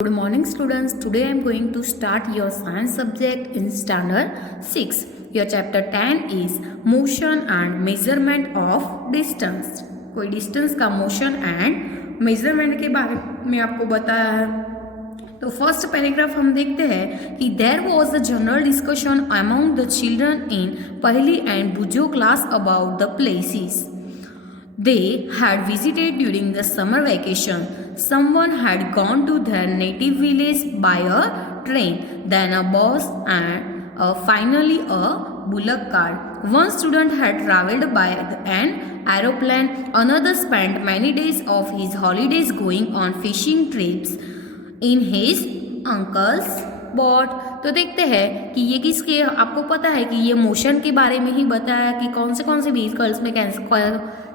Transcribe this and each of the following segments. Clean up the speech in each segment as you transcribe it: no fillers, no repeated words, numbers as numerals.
Good morning students. Today I am going to start your science subject in standard 6. Your chapter 10 is motion and measurement of distance. कोई distance का motion and measurement के बारे में आपको बताया है. तो फर्स्ट पैराग्राफ हम देखते हैं कि there was a general discussion among the children in Paheli and Boojho class about the places they had visited during the summer vacation. Someone had gone to their native village by a train, then a bus, and finally a bullock cart. One student had travelled by an aeroplane. Another spent many days of his holidays going on fishing trips in his uncle's boat. तो देखते हैं कि ये किसके, आपको पता है कि ये मोशन के बारे में ही बताया कि कौन से व्हीकल्स में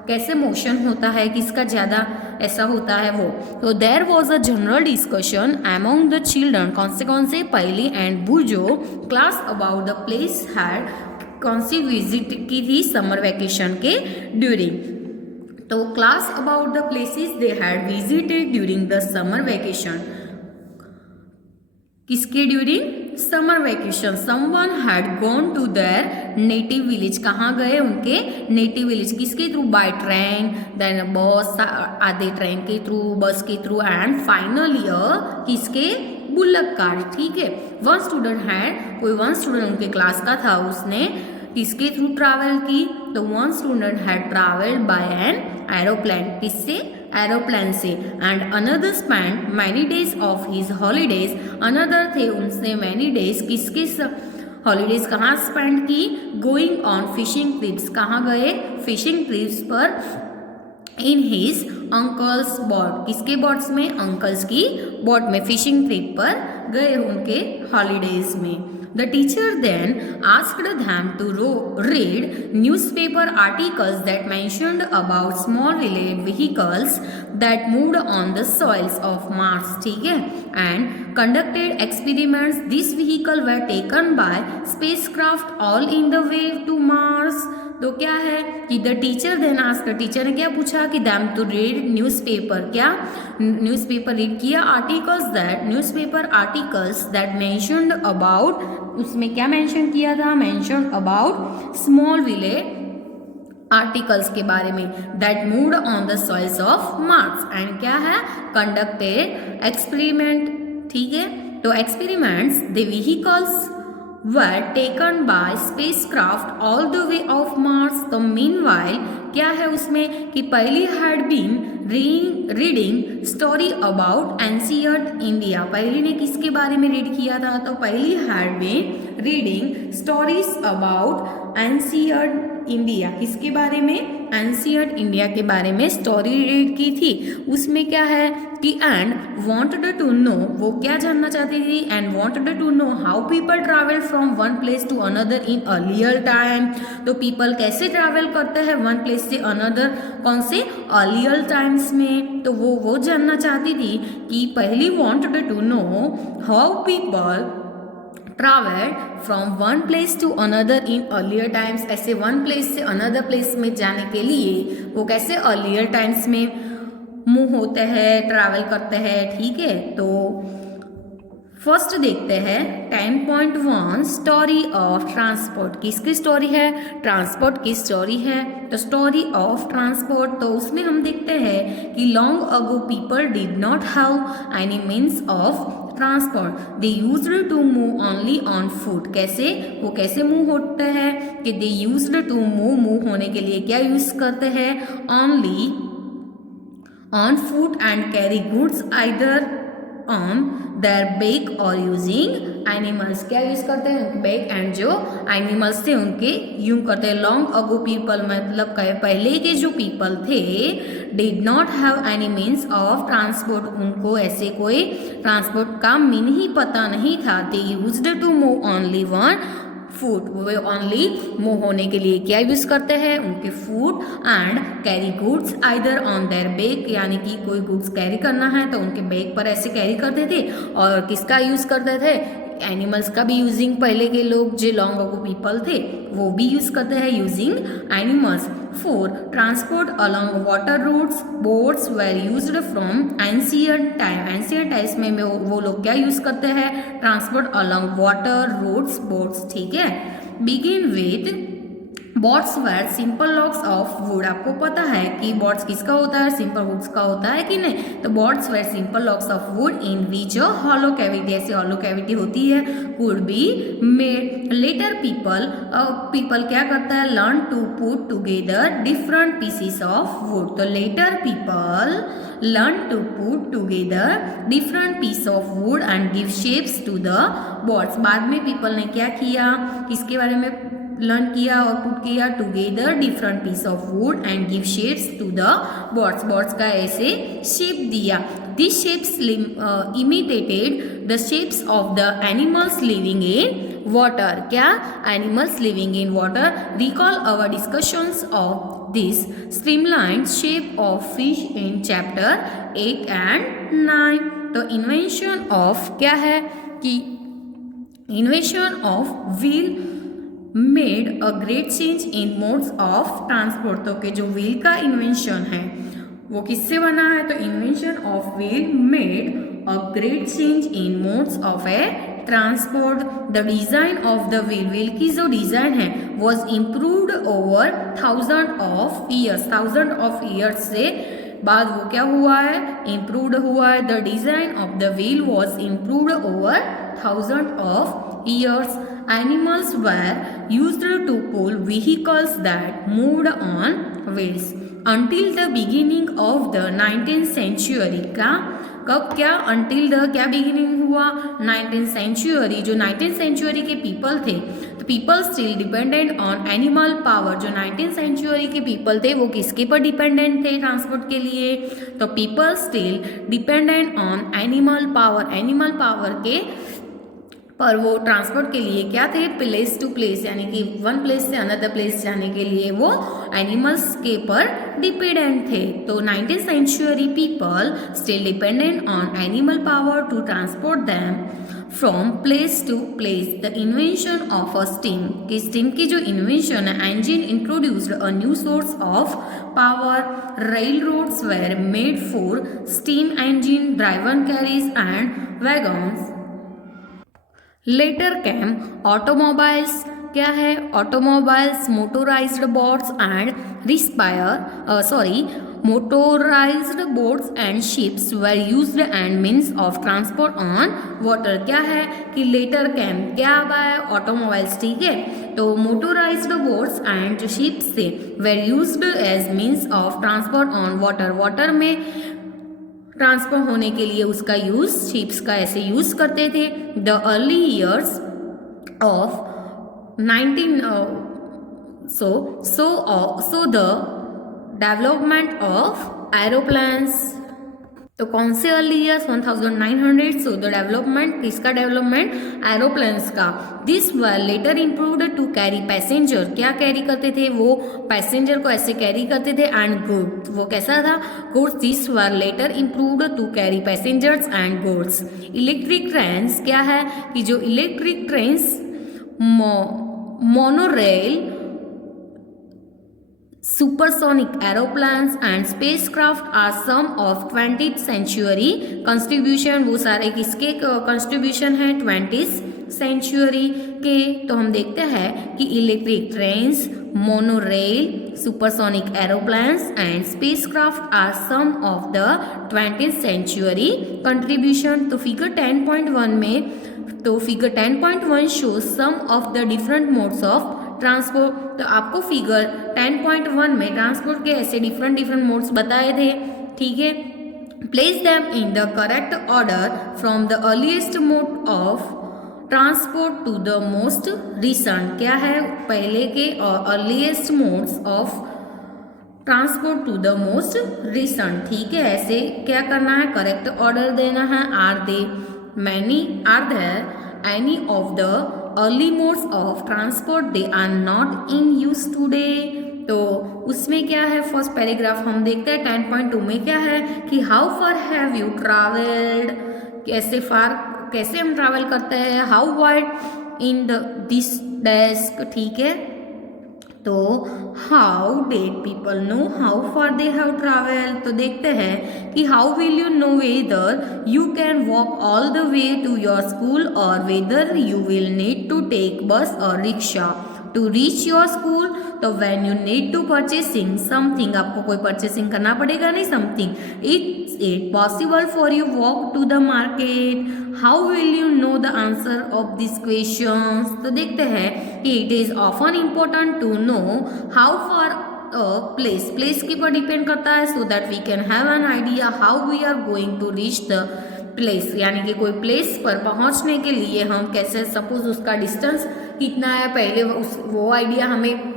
कैसे मोशन होता है, किसका ज़्यादा ऐसा होता है वो. तो there was a general discussion among the children, कौन से Paheli and Boojho class about the place had कौन सी विजिट की थी समर वेकेशन के ड्यूरिंग. तो class about the places they had visited during the summer vacation, किसके during summer vacation. Someone had gone to their native village, कहाँ गए उनके नेटिव विलेज, किसके through, by train, then bus, आधे train के through, बस के थ्रू, एंड फाइनली किसके बुल्लक कार्ट. ठीक है. वन स्टूडेंट हैड, कोई वन स्टूडेंट उनके क्लास का था, उसने किसके थ्रू ट्रैवल की. तो one student had travelled bye an aeroplane, किससे, एरोप्लेन से. And another spend many days of his holidays, another थे उनसे मैनी डेज, किसके हॉलीडेज कहाँ स्पेंड की, गोइंग ऑन फिशिंग ट्रिप्स, कहाँ गए, फिशिंग ट्रिप्स पर, इन हिज अंकल्स बोट, किसके बोट्स में, अंकल्स की बोट में फिशिंग ट्रिप पर गए उनके हॉलीडेज में. The teacher then asked them to read newspaper articles that mentioned about small vehicles that moved on the soils of Mars. ठीक है. And conducted experiments. These vehicles were taken by spacecraft all in the way to Mars. तो क्या है कि the teacher then asked, teacher ने क्या पूछा कि दैम टू रीड न्यूज़पेपर, क्या न्यूज़पेपर रीड किया, newspaper articles that mentioned about, उसमें क्या मेंशन किया था, mention about small village articles के बारे में, that moved on the soils of Mars. And क्या है, कंडक्टेड एक्सपेरिमेंट. ठीक है. तो experiments, the vehicles were taken by spacecraft all the way of Mars. तो meanwhile क्या है उसमें कि पहली had been reading story about ancient India. पहली ने किसके बारे में रीड किया था, तो पहली had been reading stories about ancient India, किसके बारे में, एंशियंट इंडिया के बारे में स्टोरी रीड की थी. उसमें क्या है कि एंड वांटेड टू नो, वो क्या जानना चाहती थी, and wanted to know how people travel from one place to another in earlier time. तो पीपल कैसे ट्रैवल करते हैं वन प्लेस से अनदर, कौन से, अर्लियर टाइम्स में. तो वो जानना चाहती थी कि पहली wanted to know how people travelled from one place to another in earlier times. ऐसे वन प्लेस से अनदर प्लेस में जाने के लिए वो कैसे अर्लियर टाइम्स में मूव होते हैं, ट्रैवल करते हैं. ठीक है. तो फर्स्ट देखते हैं 10.1 स्टोरी ऑफ ट्रांसपोर्ट. किसकी स्टोरी है, ट्रांसपोर्ट की स्टोरी है. तो स्टोरी ऑफ ट्रांसपोर्ट, तो उसमें हम देखते हैं कि long ago people did not have any means of transport. They used to move only on foot. कैसे, वो कैसे मूव होते हैं कि दे यूज्ड टू मूव होने के लिए क्या यूज करते हैं, only on foot, and carry goods either on their back और यूजिंग एनिमल्स. क्या यूज करते हैं, बैक, एंड जो एनिमल्स थे उनके यूज करते हैं. लॉन्ग अगो पीपल मतलब पहले के जो पीपल थे, did not have any means of transport, उनको ऐसे कोई ट्रांसपोर्ट का मीन ही पता नहीं था. They used to move only on foot, वो ओनली मूव होने के लिए क्या यूज करते हैं, उनके foot, and carry goods either on their back, यानी कि कोई गुड्स कैरी करना है तो उनके बैग पर ऐसे कैरी करते थे. और किसका यूज करते थे, एनिमल्स का भी यूजिंग, पहले के लोग जो लॉन्ग अगो पीपल थे वो भी यूज करते हैं using animals. 4. Transport along water routes. Boats were used from ancient time. Ancient times में वो लोग क्या यूज करते हैं? Transport along water routes, boats. ठीक है. Begin with boats were simple logs of wood. आपको पता है कि बॉट्स किसका होता है? सिंपल वुड्स का होता है कि नहीं? तो boats were simple logs of wood in which a hollow cavity, ऐसे हॉलो कैविटी होती है, could be made. Later people क्या करता है? Learn to put together different pieces of wood. तो later people learn to put together different piece of wood and give shapes to the boards. बाद में people ने क्या किया? किसके बारे में लर्न किया और पुट किया? Together different piece of wood and give shapes to the boats. Boats का ऐसे शेप दिया. This shapes imitated the shapes of the animals living in water. क्या? Animals living in water. Recall our discussions of this streamlined shape of fish in chapter 8 and 9. तो invention of क्या है कि invention of wheel made a great change in modes of transport. तो के जो wheel का invention है वो किससे बना है? तो invention of wheel made a great change in modes of a transport. The design of the wheel की जो डिजाइन है was improved over 1000 of years. 1000 of years से बाद वो क्या हुआ है? इम्प्रूव्ड हुआ है. The design of the wheel was improved over 1000 of years. Animals were used to pull vehicles that moved on wheels until the beginning of the 19th century. का कब? क्या? until the क्या beginning हुआ? 19th century. जो 19th century के people थे, तो people still dependent on animal power. जो 19th century के people थे वो किसके पर dependent थे ट्रांसपोर्ट के लिए? तो people still dependent on animal power. animal power के पर वो ट्रांसपोर्ट के लिए क्या थे? प्लेस टू प्लेस, यानी कि वन प्लेस से अनदर प्लेस जाने के लिए वो एनिमल्स के पर डिपेंडेंट थे. तो 19th century people still dependent on animal power to transport them from place to place. The invention of a steam. कि स्टीम की जो इन्वेंशन है, engine introduced a new source of power. Railroads were made for steam engine driven carriages and wagons. Later came automobiles. क्या है? Automobiles, motorised boats and motorised boats and ships were used and means of transport on water. क्या है कि letter cam क्या आया? Automobiles. ठीक है. तो मोटोराइज्ड बोट्स एंड जो शिप्स थे were used as means of transport on water. Water में ट्रांसफर होने के लिए उसका यूज शिप्स का ऐसे यूज करते थे. The early years of 19 so the development of aeroplanes. तो कौन से early years? 1900. So the development किसका? डेवलपमेंट एरोप्लेन्स का. This were later improved to carry passenger. क्या कैरी करते थे? वो पैसेंजर को ऐसे कैरी करते थे. And goods. वो कैसा था? Goods. This were later improved to carry passengers and goods. Electric trains. क्या है कि जो electric trains, monorail, supersonic aeroplanes and spacecraft are some of 20th century contribution. वो सारे किसके contribution हैं? 20th century के. तो हम देखते हैं कि electric trains, monorail, supersonic aeroplanes and spacecraft are some of the 20th century contribution. तो फिगर 10.1 में, तो figure 10.1 shows some of the different modes of transport. तो आपको फिगर 10.1 में ट्रांसपोर्ट के ऐसे डिफरेंट मोड्स बताए थे. ठीक है. Place them in the correct order from the earliest mode of transport to the most recent. क्या है? पहले के और earliest modes of transport to the most recent. ठीक है. ऐसे क्या करना है? करेक्ट ऑर्डर देना है. Are there any of the early modes of transport they are not in use today. तो उसमें क्या है? फर्स्ट पैराग्राफ हम देखते हैं. 10.2 में क्या है कि how far have you travelled. कैसे हम ट्रैवल करते हैं? How wide in this desk. ठीक है. तो how did people know how far they have travel. तो देखते हैं कि how will you know whether you can walk all the way to your school और whether you will need to take bus और rickshaw to reach your school. तो when you need to purchasing something, आपको कोई purchasing करना पड़ेगा नहीं something, it's it possible for you walk to the market. How will you know the answer of this questions. तो देखते हैं कि it is often important to know how far place के ऊपर डिपेंड करता है, so that we can have an idea how we are going to reach the place. यानी कि कोई प्लेस पर पहुंचने के लिए हम कैसे, सपोज उसका डिस्टेंस कितना है, पहले वो आइडिया हमें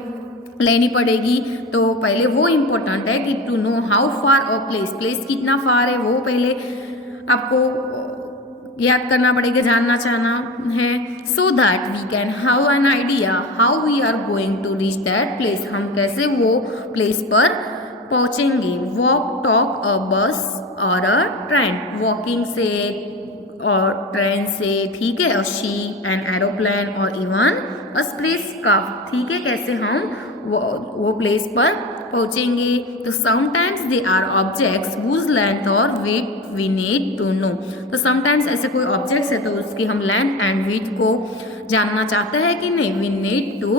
लेनी पड़ेगी। तो पहले वो इम्पोर्टेंट है कि to know how far a place कितना फार है, वो पहले आपको याद करना पड़ेगा, जानना चाहना है, so that we can have an idea how we are going to reach that place. हम कैसे वो प्लेस पर पहुंचेंगे। वॉक, टॉक, अ बस और अ ट्रेन। वॉकिंग से और ट्रेन से, ठीक है, और शीप एंड एरोप्लेन और इवन अ स्पेसक्राफ्ट, ठीक है, कैसे हम वो प्लेस पर पहुंचेंगे। तो sometimes they are objects whose length और weight we need to know. तो समटाइम्स ऐसे कोई ऑब्जेक्ट्स है तो उसकी हम लेंथ एंड वेट को जानना चाहते हैं कि नहीं, वी नीड टू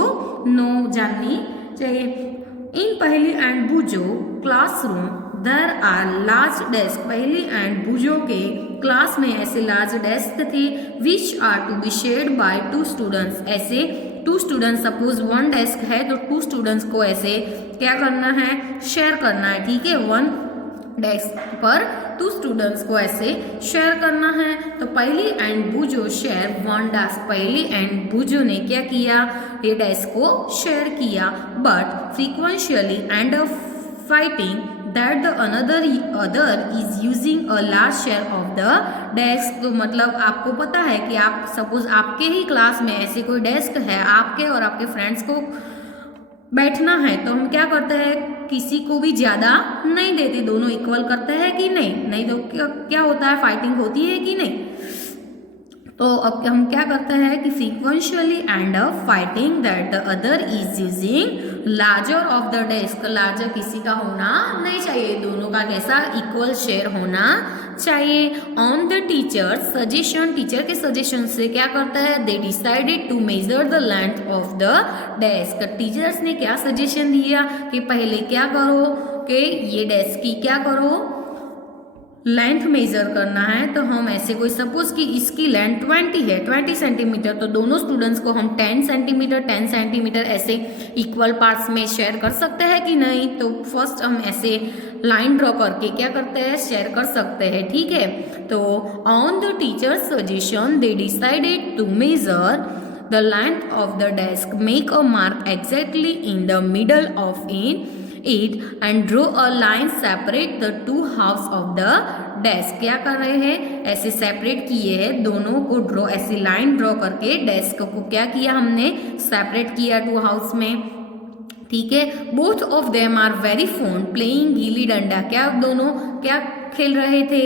नो, जाननी चाहिए। In Paheli and Boojho classroom there are large desk. Paheli and Boojho के क्लास में ऐसे लार्ज डेस्क थे, which are to be shared by 2 students. ऐसे 2 स्टूडेंट्स, सपोज 1 डेस्क है तो 2 स्टूडेंट्स को ऐसे क्या करना है, शेयर करना है, ठीक है, 1 डेस्क पर 2 स्टूडेंट्स को ऐसे शेयर करना है। तो Paheli and Boojho share 1 desk. Paheli and Boojho ने क्या किया, ये डेस्क को शेयर किया, but frequently and fighting that the other is using a large share of the desk। तो मतलब आपको पता है कि आप सपोज आपके ही क्लास में ऐसे कोई डेस्क है, आपके और आपके फ्रेंड्स को बैठना है, तो हम क्या करते हैं, किसी को भी ज़्यादा नहीं देते, दोनों इक्वल करते हैं कि नहीं तो क्या होता है, फाइटिंग होती है कि नहीं। तो अब हम क्या करते हैं कि frequently and fighting that the other is using larger of the desk. Larger किसी का होना नहीं चाहिए, दोनों का कैसा इक्वल शेयर होना चाहिए। On the teacher suggestion, teacher के सजेशन से क्या करता है, they decided to measure the length of the desk. Teachers ने क्या सजेशन दिया कि पहले क्या करो कि ये डेस्क की क्या करो, लेंथ मेजर करना है। तो हम ऐसे कोई सपोज कि इसकी लेंथ 20 है, 20 सेंटीमीटर, तो दोनों स्टूडेंट्स को हम 10 सेंटीमीटर ऐसे इक्वल पार्ट्स में शेयर कर सकते हैं कि नहीं। तो फर्स्ट हम ऐसे लाइन ड्रॉ करके क्या करते हैं, शेयर कर सकते हैं, ठीक है। तो on the teachers suggestion they decided to measure the length of the desk, make a mark exactly in the middle of it and draw a line separate the 2 halves of the desk। क्या कर रहे हैं, ऐसे separate किए हैं दोनों को, draw ऐसी लाइन ड्रॉ करके डेस्क को क्या किया, हमने सेपरेट किया 2 हाउस में, ठीक है। Both of them are very fond playing gilli danda. क्या दोनों क्या खेल रहे थे,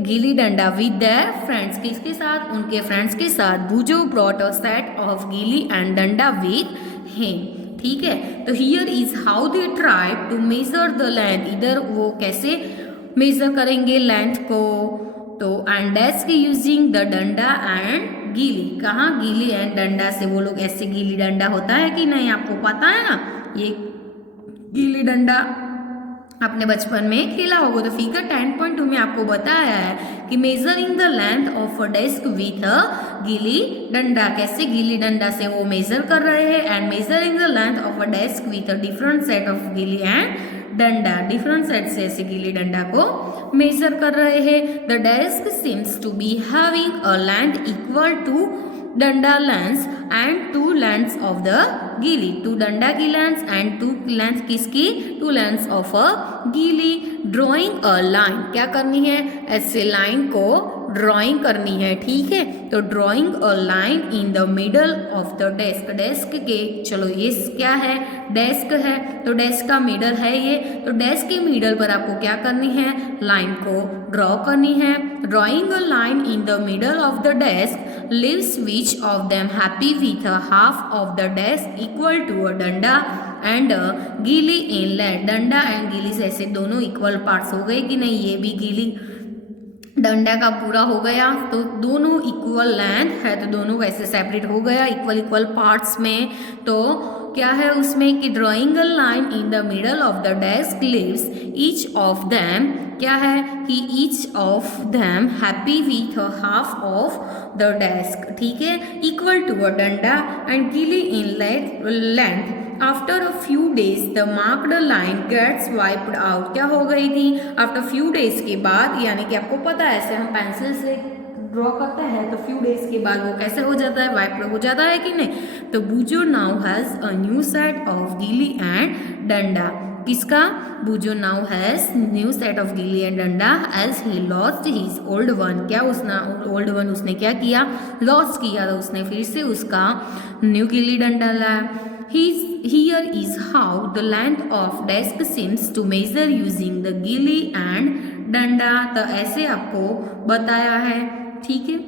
gilli danda with their friends. किसके साथ, उनके फ्रेंड्स के साथ। Bujo brought a set of gilli and danda with him, ठीक है। तो here is how they try to measure the length. इधर वो कैसे मेजर करेंगे लेंथ को, तो and desk using the danda and gilli. कहाँ, गीली एंड डंडा से वो लोग ऐसे, गीली डंडा होता है कि नहीं, आपको पता है ना, ये गीली डंडा आपने बचपन में खेला होगा। तो फिगर 10.2 में आपको बताया है कि measuring the length of a desk with अ गीली डंडा, कैसे गीली डंडा से वो मेजर कर रहे हैं। And measuring the length of a desk with a different set of gilli and danda, different set से ऐसे गीली डंडा को मेजर कर रहे हैं। The desk seems to be having a length equal to danda length and 2 lengths of the gilli. 2 डंडा की length and 2 length किसकी, 2 lengths of a गीली। ड्रॉइंग अ लाइन, क्या करनी है, ऐसे लाइन को ड्राइंग करनी है, ठीक है। तो drawing a line in the middle of the desk, desk के, चलो ये क्या है, डेस्क है, तो डेस्क का मिडल है ये, तो डेस्क के मिडल पर आपको क्या करनी है, लाइन को ड्रॉ करनी है। Drawing a line in the middle of the desk leaves which of them happy with a half of the desk equal to a danda and gilli in length. डंडा एंड गीली से ऐसे दोनों इक्वल पार्ट्स हो गए कि नहीं, ये भी गीली डंडा का पूरा हो गया, तो दोनों इक्वल लेंथ है, तो दोनों वैसे सेपरेट हो गया इक्वल इक्वल पार्ट्स में। तो क्या है उसमें कि drawing a line in the middle of the desk leaves each of them, क्या है कि each of them happy with a half of the desk, ठीक है, equal to a danda and gilli in length. After a few days the marked line gets wiped out, क्या हो गई थी, after few days के बाद, यानी कि आपको पता है ऐसे हम पेंसिल से ड्रॉ करते हैं तो फ्यू डेज के बाद वो कैसे हो जाता है, वाइप्ड हो जाता है कि नहीं। तो Boojho now has a new set of gilli and danda, किसका, Boojho now has new set of gilli and danda as he lost his old one, क्या उसने ओल्ड वन उसने क्या किया, लॉस्ट किया, तो उसने फिर से उसका न्यू गीली डंडा लाया। Here is how the length of desk seems to measure using the gilly and डंडा, तो ऐसे आपको बताया है, ठीक है।